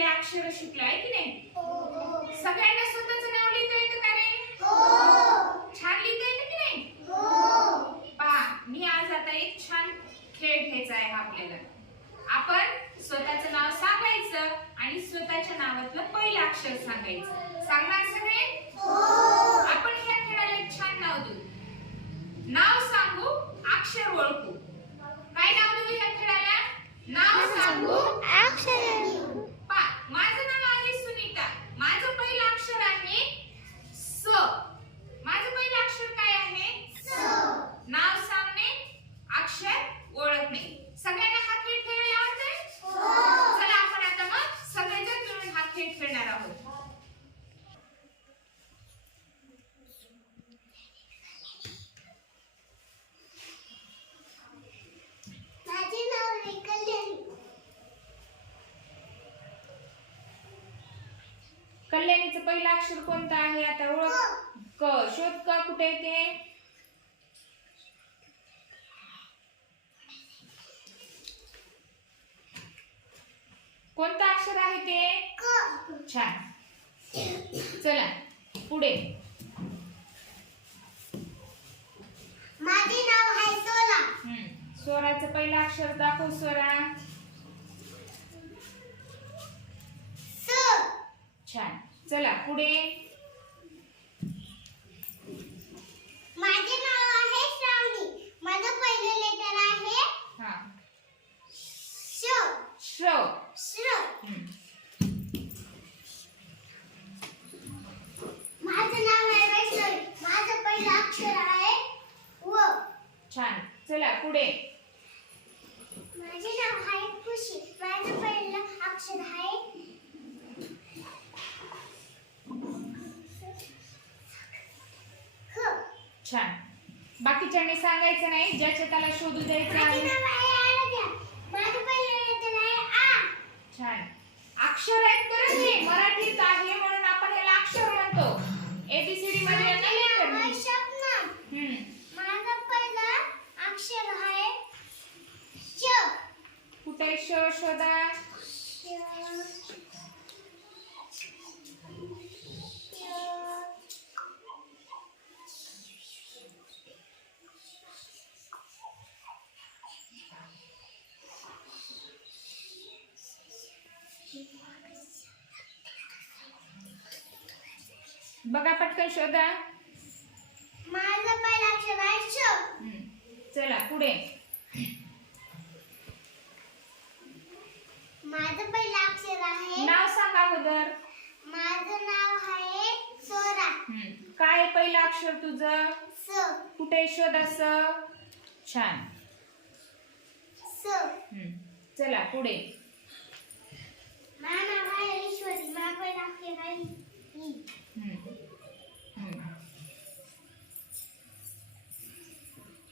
एवढे अक्षर शिकले आहे की नाही? सगळ्यांना स्वतःचं नाव लिहिता येतं का रे? छान लिहिता येतं की नाही? पहा मी आज आता एक छान खेळ घ्यायचा आहे आपल्याला. आपण स्वतःचं नाव सांगायचं आणि स्वतःच्या नावातलं पहिलं अक्षर सांगायचं. सांगणार सगळे? आपण ह्या खेळाला एक छान नाव देऊ. नाव सांगू अक्षर ओळखू काय नाव देऊ ह्या खेळाला नाव सांगू पा माझं नाव आहे सुनीता माझं पहिलं अक्षर आहे स माझं पहिलं अक्षर काय आहे नाव सांगणे अक्षर ओळखणे सगळ्यांना हा खेळ खेळायला आवडतंय चला आपण आता मग सगळेजण मिळून हा खेळ खेळणार आहोत माझे नाव आहे कल्याणी कल्याणीचं पहिलं अक्षर कोणतं आहे? आता ओळख क शोध क कुठे येते कोणतं अक्षर आहे ते? क. छान. चला पुढे. माझे नाव आहे सोला. हम्म. स्वराचं पहिलं अक्षर दाखव स्वरा चला पुढे. माझे नाव आहे श्रावणी. माझं पहिलं लेटर आहे हा. श. श्र हम्म. माझं नाव आहे वैष्णवी. माझं पहिलं अक्षर आहे व. छान. चला पुढे. माझे नाव आहे खुशी. माझं पहिलं अक्षर आहे छान. बाकीच्यांनी सांगायचं नाही ज्याच्या त्याला शोधू द्यायचं आहे. छान. अक्षर आहेत बरं हे मराठीत आहे म्हणून आपण याला अक्षर म्हणतो. एबीसीडी मध्ये यांना लेटर माझं पहिलं अक्षर आहे श. कुठे श शोधा? बघा पटकन शोधा. माझं पहिलं अक्षर आहे श हम्म. चला पुढे. माझं पहिलं अक्षर आहे नाव सांगा अगोदर. माझं नाव आहे सोरा. हम्म. काय आहे पहिलं अक्षर तुझं? स. कुठे शोधा स छान. स. हम्म. चला पुढे. माझं नाव आहे ईश्वरी. माझं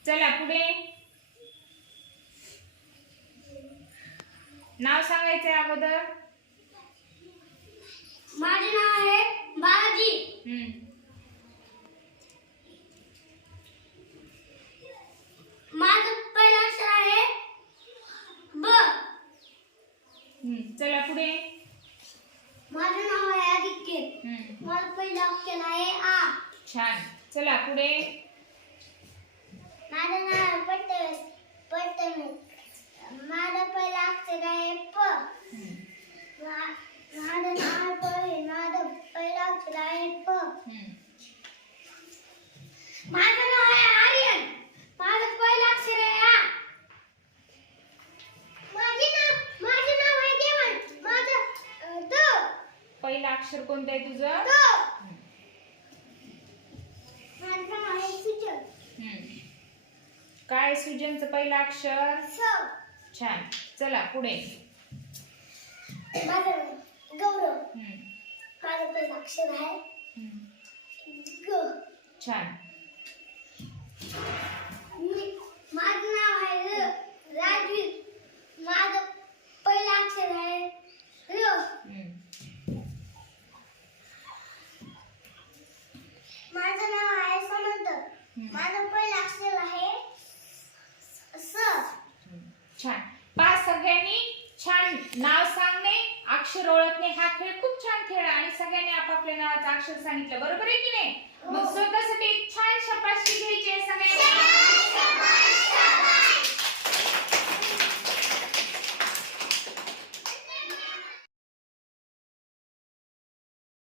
चला पुढे. नाव सांगायचंय अगोदर. माझे नाव आहे बालाजी. माझं पहिलं अक्षर आहे ब. चला पुढे. माझं नाव आहे आदित्य. माझं पहिलं अक्षर आहे आ. छान. चला पुढे. माझं नाव आहे पटस पटमी माझं पहिलं अक्षर आहे प माझं नाव पवी माझं पहिलं अक्षर आहे प. माझं नाव आहे आर्यन माझं पहिलं अक्षर आहे आ माझे नाव माझं नाव आहे देवण माझं द पहिलं अक्षर कोणतं आहे तुझं द. माझं नाव आहे. काय सुजनचं पहिलं अक्षर? छान. चला पुढे. गौरव. माझं पहिलं अक्षर आहे छान. छान. पाच सगळ्यांनी छान नाव सांगणे अक्षर ओळखणे हा खेळ खूप छान खेळ आणि सगळ्यांनी आपापल्या नावाचं अक्षर सांगितलं. बरोबर आहे की नाही? मग हो. स्वतःसाठी छान शपाशी घ्यायची सगळ्यांनी.